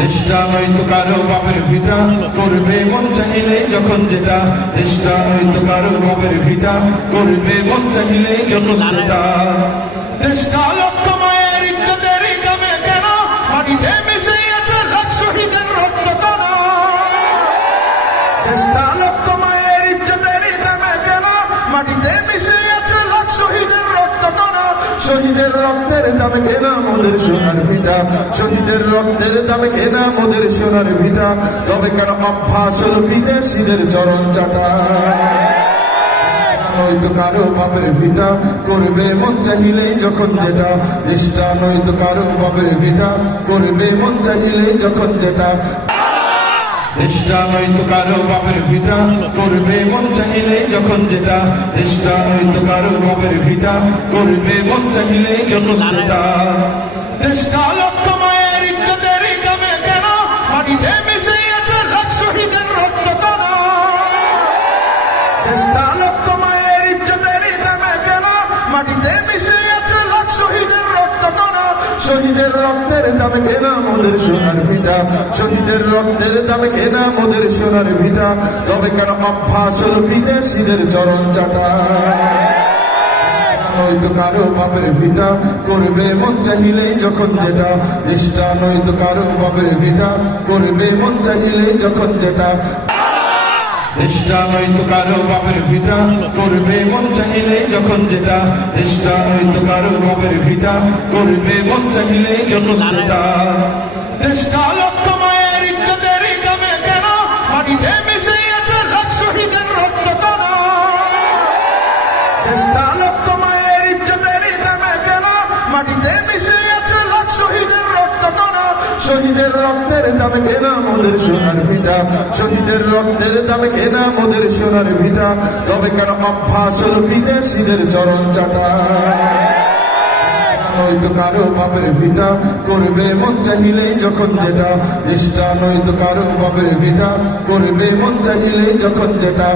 দেশটা নয়তো কারো বাপের ভিটা, করবে মন চাইলে যখন যেটা। দেশটা নয়তো কারো বাপের ভিটা, করবে মন চাইলে যখন যেটা। দেশটা লক্ষ মায়ের ইজ্জতের দামে কেন, মাটিতে মিশে আছে লাখ শহীদের রক্ত কণা। দেশটা লক্ষ মায়ের ইজ্জতের দামে কেন, মাটিতে মিশে আছে লাখ শহীদের রক্ত কণা। শহীদের রক্তের দামে কেনা মোদের সোনার ভিটা, শহীদের রক্তের দামে কেনা মোদের সোনার ভিটা। তবে কেন অভ্যাস হলো বিদেশিদের চরণ চাটা। নয়তো কারো বাপের ভিটা, করবে মন চাইলেই যখন যেটা। দেশটা নয়তো কারো বাপের ভিটা, করবে মন চাইলেই যখন যেটা। দেশটা নয়তো কারো বাপের ভিটা, করবে মন চাইলেই যখন যেটা। দেশটা নয়তো কারো বাপের ভিটা, করবে মন চাইলেই যখন যেটা। দেশটা লক্ষ মায়ের ইজ্জতের দামে কেন, মাটিতে মিশে আছে লাখ শহীদের রক্ত কণা। দেশটা লক্ষ মায়ের ইজ্জতের দামে কেন, মাটিতে মিশে আছে লাখ শহীদের রক্ত কণা। শহীদের রক্তের দামে কেনা মোদের সোনার ভিটা, শহীদের রক্তের দামে কেনা মোদের সোনার ভিটা। তবে কেন অভ্যাস হলো বিদেশিদের চরণ চাটা। নয়তো কারো বাপের ভিটা, করবে মন চাইলেই যখন যেটা। দেশটা নয়তো কারো বাপের ভিটা, করবে মন চাইলেই যখন যেটা। দেশটা নয়তো কারো বাপের ভিটা, করবে মন চাইলেই যখন যেটা। দেশটা নয়তো কারো বাপের ভিটা, করবে মন চাইলেই যখন যেটা। দেশটা লক্ষ মায়ের ইজ্জতের দামে কেন, মাটিতে মিশে আছে লাখ শহীদের রক্ত কণা। দেশটা লক্ষ মায়ের ইজ্জতের দামে কেন, মাটিতে মিশে আছে লাখ শহীদের রক্ত কণা। শহীদের রক্তের দামে কেনা মোদের সোনার ভিটা, শহীদের রক্তের দামে কেনা মোদের সোনার ভিটা। তবে কেন অভ্যাস হলো বিদেশিদের চরণ চাটা। নয়তো কারো বাপের ভিটা, করবে মন চাইলেই যখন যেটা। দেশটা নয়তো কারো বাপের ভিটা, করবে মন চাইলেই যখন যেটা।